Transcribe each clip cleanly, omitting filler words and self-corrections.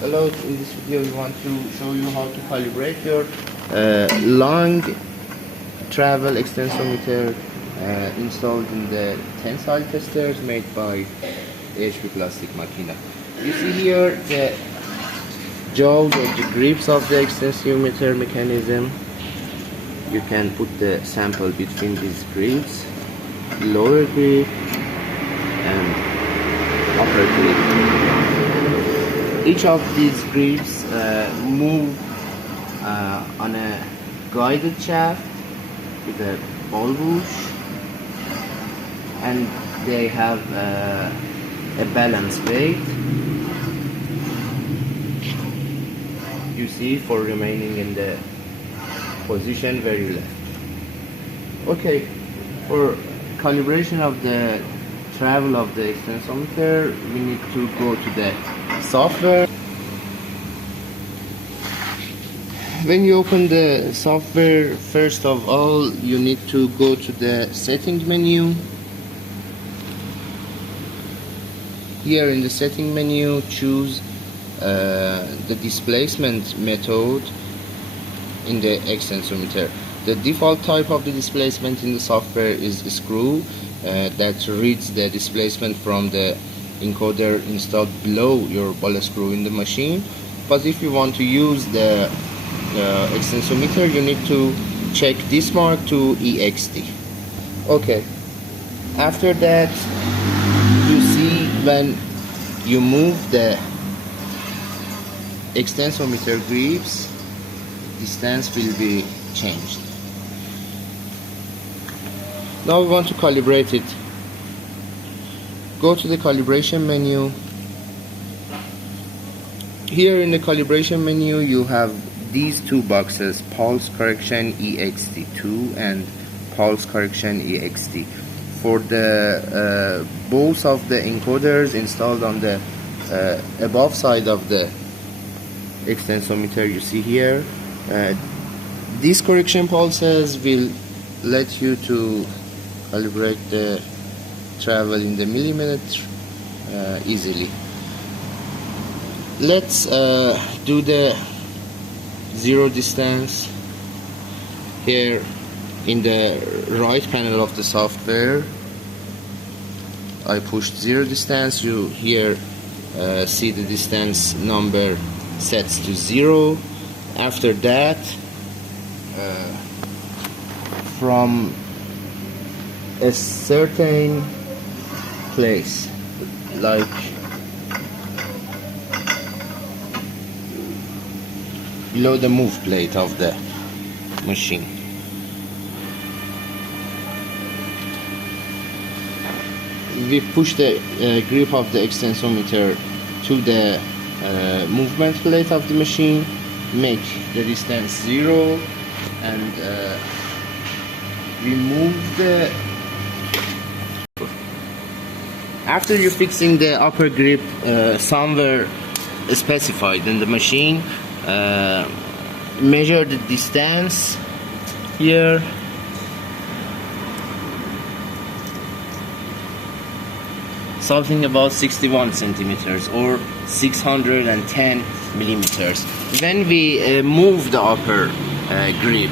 Hello, in this video we want to show you how to calibrate your long travel extensometer installed in the Tensile Testers made by AHP PLASTIK Makina. You see here the jaws or the grips of the extensometer mechanism. You can put the sample between these grips, lower grip and upper grip. Each of these grips move on a guided shaft with a ball bush, and they have a balance weight, you see, for remaining in the position very left. Okay, for calibration of the travel of the extensometer, we need to go to the software. When you open the software, first of all you need to go to the setting menu. Here in the setting menu, choose the displacement method in the extensometer. The default type of the displacement in the software is a screw that reads the displacement from the encoder installed below your ball screw in the machine. But if you want to use the extensometer, you need to check this mark to EXT. Okay, after that, you see when you move the extensometer grips, distance will be changed. Now we want to calibrate it. Go to the calibration menu. Here in the calibration menu you have these two boxes, pulse correction EXT2 and pulse correction EXT. For the both of the encoders installed on the above side of the extensometer, you see here, these correction pulses will let you to calibrate the travel in the millimeter easily. Let's do the zero distance. Here in the right panel of the software, I pushed zero distance. You here see the distance number sets to 0. After that, from a certain place, like below the move plate of the machine, we push the grip of the extensometer to the movement plate of the machine, make the distance 0, and we move the. After you're fixing the upper grip somewhere specified in the machine, measure the distance here. Something about 61 centimeters or 610 millimeters. Then we move the upper grip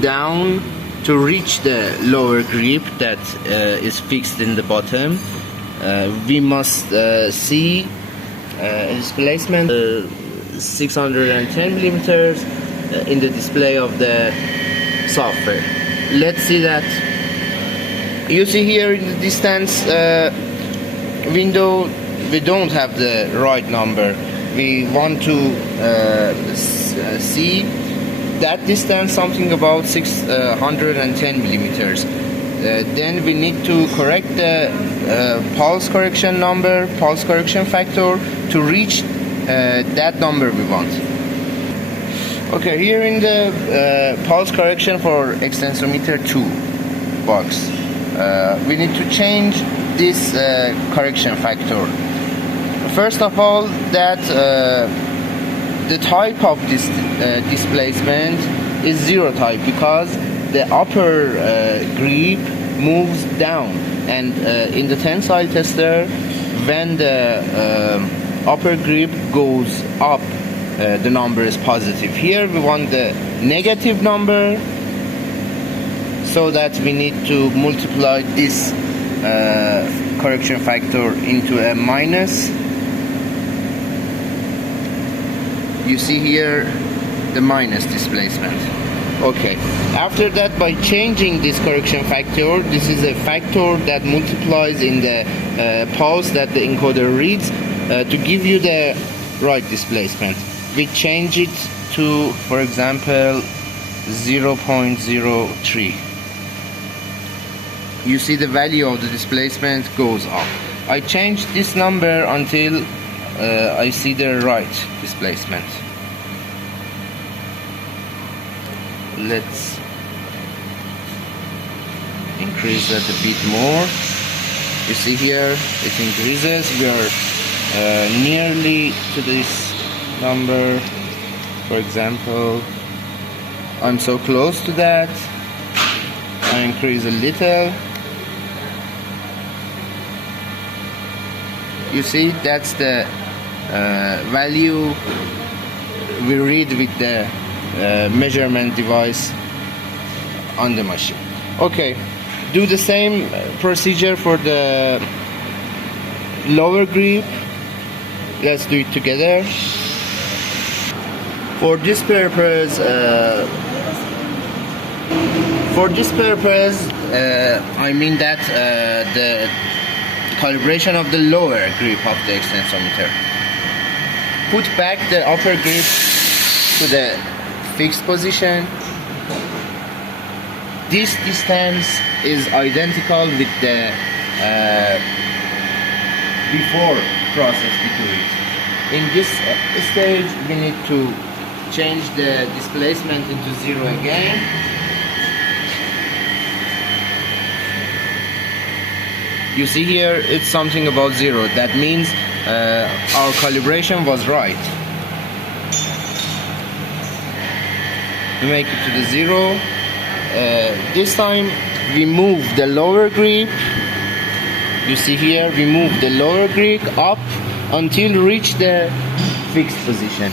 down to reach the lower grip that is fixed in the bottom. We must see displacement 610 millimeters in the display of the software. Let's see that. You see here in the distance window, we don't have the right number. We want to see that distance, something about 610 millimeters. Then we need to correct the pulse correction number, pulse correction factor, to reach that number we want. Okay, here in the pulse correction for extensometer 2 box, we need to change this correction factor. First of all, that the type of this displacement is 0 type, because the upper grip moves down, and in the tensile tester, when the upper grip goes up, the number is positive. Here we want the negative number, so that we need to multiply this correction factor into a minus. You see here the minus displacement. Okay, after that, by changing this correction factor, this is a factor that multiplies in the pulse that the encoder reads to give you the right displacement. We change it to, for example, 0.03. You see the value of the displacement goes up. I change this number until I see the right displacement. Let's increase that a bit more. You see here it increases. We are nearly to this number. For example, I'm so close to that. I increase a little. You see, that's the value we read with the measurement device on the machine. Okay, do the same procedure for the lower grip. Let's do it together. For this purpose, I mean that the calibration of the lower grip of the extensometer. Put back the upper grip to the fixed position. This distance is identical with the before process we do it. In this stage, we need to change the displacement into 0 again. You see here, it's something about 0. That means our calibration was right. We make it to the 0. This time we move the lower grip. You see here, we move the lower grip up until reach the fixed position.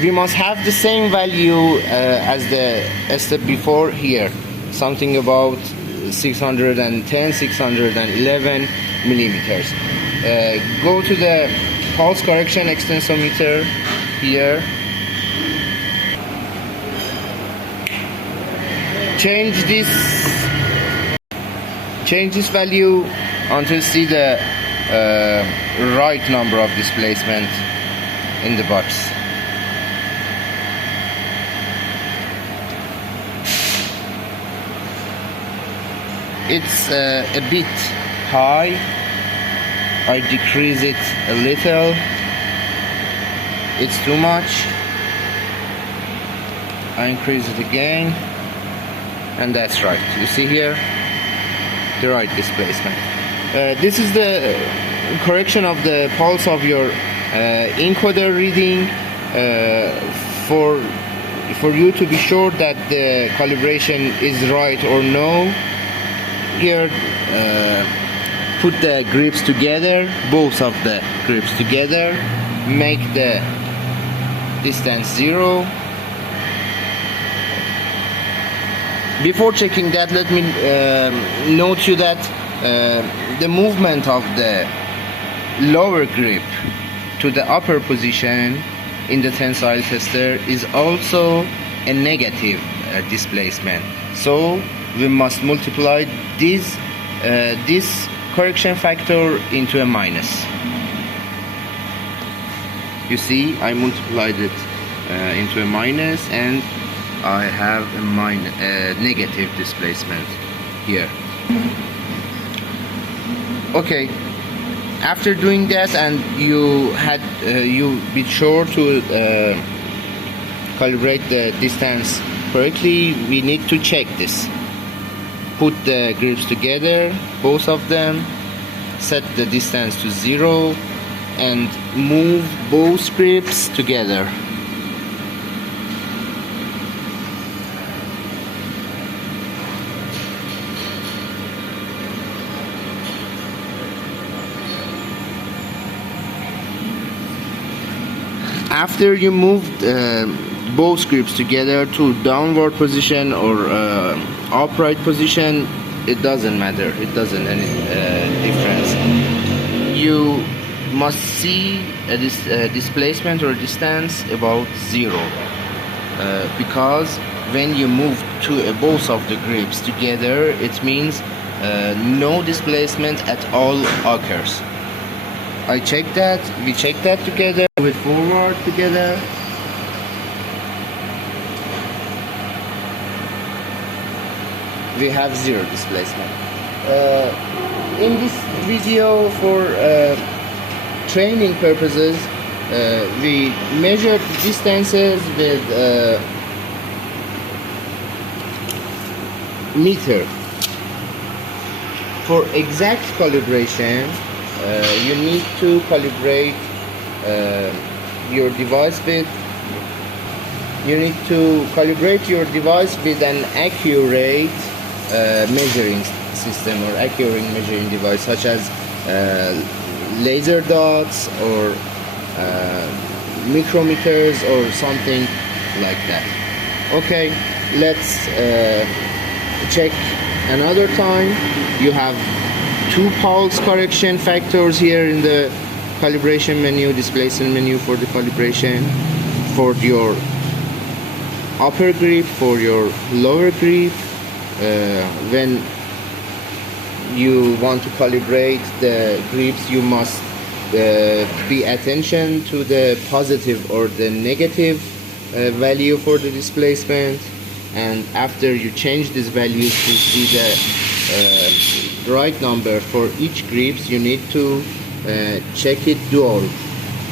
We must have the same value as the step before here, something about 610, 611 millimeters. Go to the pulse correction extensometer here. Change this value until see the right number of displacement in the box. It's a bit high. I decrease it a little. It's too much. I increase it again, and that's right. You see here the right displacement. This is the correction of the pulse of your encoder reading for you to be sure that the calibration is right or no. Here, put the grips together, both of the grips together, make the distance 0. Before checking that, let me note you that the movement of the lower grip to the upper position in the tensile tester is also a negative displacement. So we must multiply this correction factor into a minus. You see, I multiplied it into a minus, and I have a negative displacement here. Okay, after doing that, and you be sure to calibrate the distance correctly, we need to check this. Put the grips together, both of them, set the distance to 0, and move both grips together. after you move both grips together to downward position or upright position, it doesn't matter, it doesn't any difference. You must see this displacement or distance about 0, because when you move both of the grips together, it means no displacement at all occurs. I checked that, we checked that together, move it forward together. We have 0 displacement. In this video, for training purposes, we measured distances with meter. For exact calibration, you need to calibrate your device with an accurate measuring system or accurate measuring device, such as laser dots or micrometers or something like that. Okay, let's check another time. You have 2 pulse correction factors here in the calibration menu, displacement menu for the calibration, for your upper grip, for your lower grip. When you want to calibrate the grips, you must pay attention to the positive or the negative value for the displacement, and after you change these values to see the right number for each grips, you need to check it dual,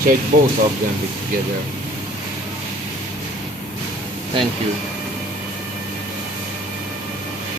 check both of them together. Thank you.